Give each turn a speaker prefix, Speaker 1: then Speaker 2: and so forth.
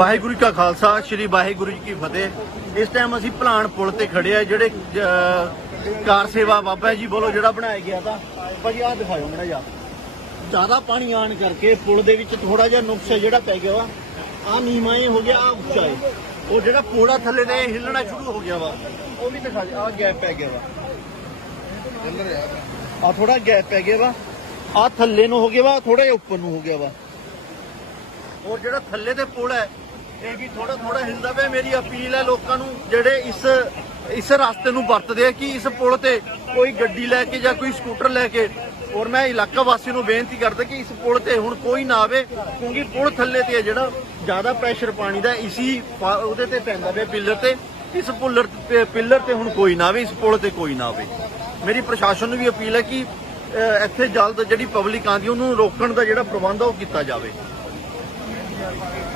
Speaker 1: ਵਾਹਿਗੁਰੂ ਕਾ ਖਾਲਸਾ ਸ੍ਰੀ ਵਾਹਿਗੁਰੂ ਜੀ ਕੀ ਫਤਿਹ। ਇਸ ਟਾਈਮ ਅਸੀਂ ਭਲਾਣ ਪੁਲ ਤੇ ਖੜੇ ਆ ਜਿਹੜੇ ਅਹ, ਕਾਰ ਸੇਵਾ ਬਾਬਾ ਜੀ ਬੋਲੋ ਜਿਹੜਾ ਬਣਾਇਆ ਗਿਆ ਤਾਂ ਭਾਜੀ ਆਹ ਦਿਖਾਓ ਮੜਾ ਜਾ ਜ਼ਿਆਦਾ ਪਾਣੀ ਆਣ ਕਰਕੇ ਪੁਲ ਦੇ ਵਿੱਚ ਥੋੜਾ ਜਿਹਾ ਨੁਕਸ ਹੈ ਜਿਹੜਾ ਪੈ ਗਿਆ ਵਾ ਆ ਨੀਵਾਂ ਇਹ ਹੋ ਗਿਆ ਆ ਉੱਚਾ ਹੈ ਉਹ ਜਿਹੜਾ ਪੋੜਾ ਥੱਲੇ ਤੇ ਹਿੱਲਣਾ ਸ਼ੁਰੂ ਹੋ ਗਿਆ ਵਾ ਉਹ ਵੀ ਦਿਖਾ ਆ ਗੈਪ ਪੈ ਗਿਆ ਵਾ। ਆ ਥੋੜਾ ਗੈਪ ਪੈ ਗਿਆ ਵਾ ਆ ਥੱਲੇ ਨੂੰ ਹੋ ਗਿਆ ਵਾ ਥੋੜਾ ਜਿਹਾ ਉੱਪਰ ਨੂੰ ਹੋ ਗਿਆ ਵਾ। ਔਰ ਜਿਹੜਾ ਥੱਲੇ ਤੇ ਪੁਲ ਹੈ, ਇਹ ਵੀ ਥੋੜਾ ਥੋੜਾ ਹਿਲਦਾ ਪਿਆ। ਮੇਰੀ ਅਪੀਲ ਹੈ ਲੋਕਾਂ ਨੂੰ ਜਿਹੜੇ ਇਸ ਇਸ ਰਸਤੇ ਨੂੰ ਵਰਤਦੇ ਆ ਕਿ ਇਸ ਪੁਲ ਤੇ ਕੋਈ ਗੱਡੀ ਲੈ ਕੇ ਜਾਂ ਕੋਈ ਸਕੂਟਰ ਲੈ ਕੇ, ਔਰ ਮੈਂ ਇਲਾਕਾ ਵਾਸੀ ਨੂੰ ਬੇਨਤੀ ਕਰਦਾ ਕਿ ਇਸ ਪੁਲ ਤੇ ਹੁਣ ਕੋਈ ਨਾ ਆਵੇ, ਕਿਉਂਕਿ ਪੁਲ ਥੱਲੇ ਤੇ ਹੈ ਜਿਹੜਾ ਜ਼ਿਆਦਾ ਪ੍ਰੈਸ਼ਰ ਪਾਣੀ ਦਾ ਇਸੀ ਉਹਦੇ ਤੇ ਪੈਂਦਾ ਪਿਆ ਪਿੱਲਰ ਤੇ। ਇਸ ਪੁੱਲਰ ਪਿੱਲਰ ਤੇ ਹੁਣ ਕੋਈ ਨਾ ਆਵੇ, ਇਸ ਪੁਲ ਤੇ ਕੋਈ ਨਾ ਆਵੇ। ਮੇਰੀ ਪ੍ਰਸ਼ਾਸਨ ਨੂੰ ਵੀ ਅਪੀਲ ਹੈ ਕਿ ਇੱਥੇ ਜਲਦ ਜਿਹੜੀ ਪਬਲਿਕ ਆਂਦੀ ਉਹਨੂੰ ਰੋਕਣ ਦਾ ਜਿਹੜਾ ਪ੍ਰਬੰਧ ਆ, ਉਹ ਕੀਤਾ ਜਾਵੇ। Yeah.